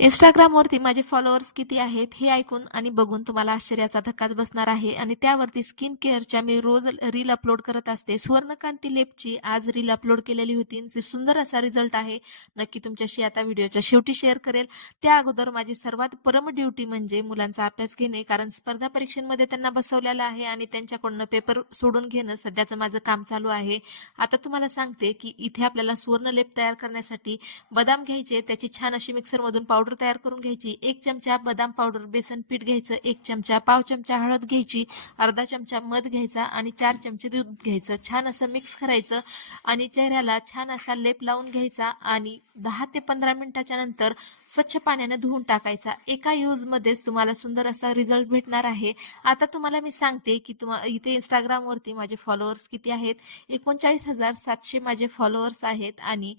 इंस्टाग्रामवरती माझे फॉलोअर्स किती आहेत हे ऐकून आणि बघून तुम्हाला आश्चर्याचा धक्काच बसणार आहे. आणि त्यावरती स्किन केअरच्या मी रोज रील अपलोड करत असते. सुवर्णकांती लेपची आज रील अपलोड केलेली होती. सुंदर असा रिझल्ट आहे. नक्की तुमच्याशी आता व्हिडिओच्या शेवटी शेअर करेल. त्या अगोदर माझी सर्वात परम ड्युटी म्हणजे मुलांचा अभ्यास घेणे, कारण स्पर्धा परीक्षांमध्ये त्यांना बसवलेलं आहे आणि त्यांच्याकडून पेपर सोडून घेणं सध्याचं माझं काम चालू आहे. आता तुम्हाला सांगते की इथे आपल्याला सुवर्णलेप तयार करण्यासाठी बदाम घ्यायचे, त्याची छान अशी मिक्सरमधून पावडर तयार करून घ्यायची. 1 चमचा बदाम पावडर, बेसन पीठ घ्यायचं, 1 चमचा, पाव चमचा हळद घ्यायची, अर्धा चमचा मध घ्यायचा आणि 4 चमचे दूध घ्यायचं. छान असं मिक्स करायचं आणि चेहऱ्याला छान असा लेप लावून घ्यायचा आणि 10 ते 15 मिनिटाच्या नंतर स्वच्छ पाण्याने धुवून टाकायचा. एका यूज मध्येच तुम्हाला सुंदर असा रिझल्ट भेटणार आहे. आता तुम्हाला मी सांगते की इथे इंस्टाग्रामवरती माझे फॉलोअर्स किती आहेत. 39,700 माझे फॉलोअर्स आहेत. आणि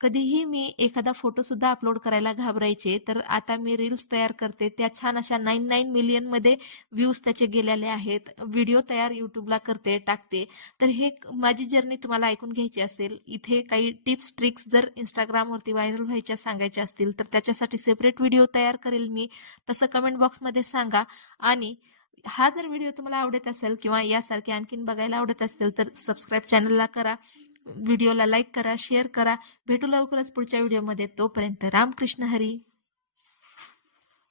कधीही मी एखादा फोटो सुद्धा अपलोड करायला घाबरायचे, तर आता मी रील्स तयार करते, त्या छान अशा 99 मिलियन मध्ये व्ह्यूज त्याचे गेलेले आहेत. व्हिडिओ तयार युट्यूबला करते, टाकते. तर हे माझी जर्नी तुम्हाला ऐकून घ्यायची असेल, इथे काही टिप्स ट्रिक्स जर इंस्टाग्रामवरती व्हायरल व्हायच्या सांगायच्या असतील तर त्याच्यासाठी सेपरेट व्हिडिओ तयार करेल मी. तसं कमेंट बॉक्समध्ये सांगा. आणि हा जर व्हिडिओ तुम्हाला आवडत असेल किंवा यासारखे आणखीन बघायला आवडत असतील तर सबस्क्राईब चॅनलला करा, व्हिडिओला लाईक करा, शेअर करा. भेटू लवकरच पुढच्या व्हिडिओमध्ये. तोपर्यंत रामकृष्ण हरी.